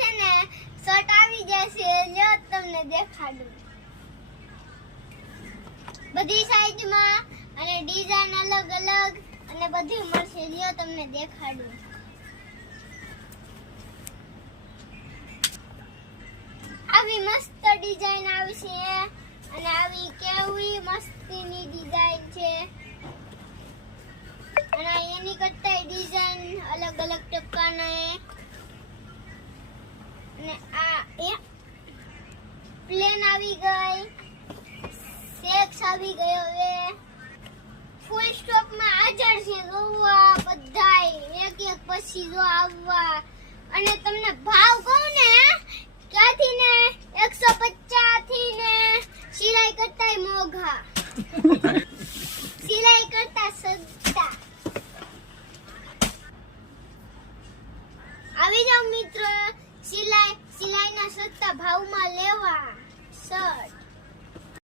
છે ને શર્ટ આવી જશે, લ્યો તમને દેખાડું. બધી સાઈઝમાં અને ડિઝાઇન અલગ અલગ અને બધી મળશે, લ્યો તમને દેખાડું. આવી મસ્ત ડિઝાઇન આવશે અને આવી કેવી મસ્તીની ડિઝાઇન છે અને એની કરતા ડિઝાઇન અલગ અલગ ટકાના અને આ પ્લેન આવી ગઈ, સેક્સ આવી ગયો. હવે ફૂલ સ્ટોપ માં હાજર છે, જોવા બધાય એક એક પછી જો આવવા. અને તમને ભાવ કહું ને, ક્યાંથી ને 150 થી ને સિલાઈ કરતા મોઘા, સિલાઈ કરતા સસ્તા. આવી જાવ મિત્રો, સિલાઈના સસ્તા ભાવમાં લેવા.